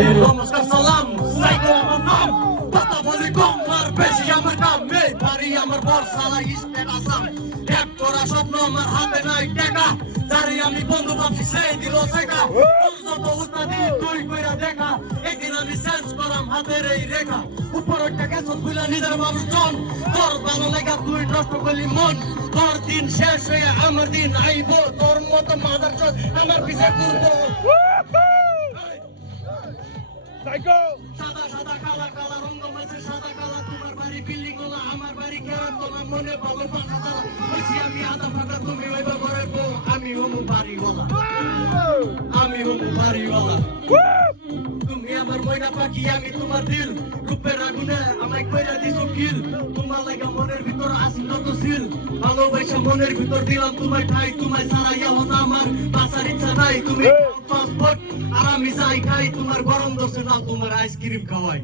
নমস্কার সালাম সাইকো আমার নাম কথা বলি কম আর বেশি আমার কাম এই বাড়ি আমার বর্ষালা স্টেট আসাম এক করা স্বপ্ন আমার হাতে নাই টাকা যারে আমি বন্ধু ভাবছি সেই দিল শেখা যত উস্তাদি তুই কইরা দেখা একদিন আমি সেন্স করাম হাতের এই রেখা উপর একটা গেছন খুলা নিজের মানুষ জন তোর ভালো লেখা তুই নষ্ট করলি মন তোর দিন শেষ হয়ে আমার দিন আইব তোর মতো মাদার চোদ আমার পিছে ঘুরবো সাইকো সাদা সাদা কালা কালা রঙ মাঝে সাদা কালা তোমার বাড়ি বিল্ডিং ওলা আমার বাড়ি কেরাম তোলা মনে ভালো পাখা চালা বলছি আমি আদা ফাঁকা তুমি হইবা ঘরের বউ আমি হমু বাড়িওয়ালা আমি হমু বাড়িওয়ালা তুমি আমার ময়না পাখি আমি তোমার দিল রূপের আগুনে আমায় কইরা দিছো কিল তোমার লাগা মনের ভিতর আসি কত সিল ভালোবাসা মনের ভিতর দিলাম তোমায় ঠাই তোমায় ছাড়া ইয়ালো না আমার বাঁচার ইচ্ছা নাই তুমি পাসপোর্ট আর আমি যাই খাই তোমার গরম দোষে না তোমার আইসক্রিম খাওয়াই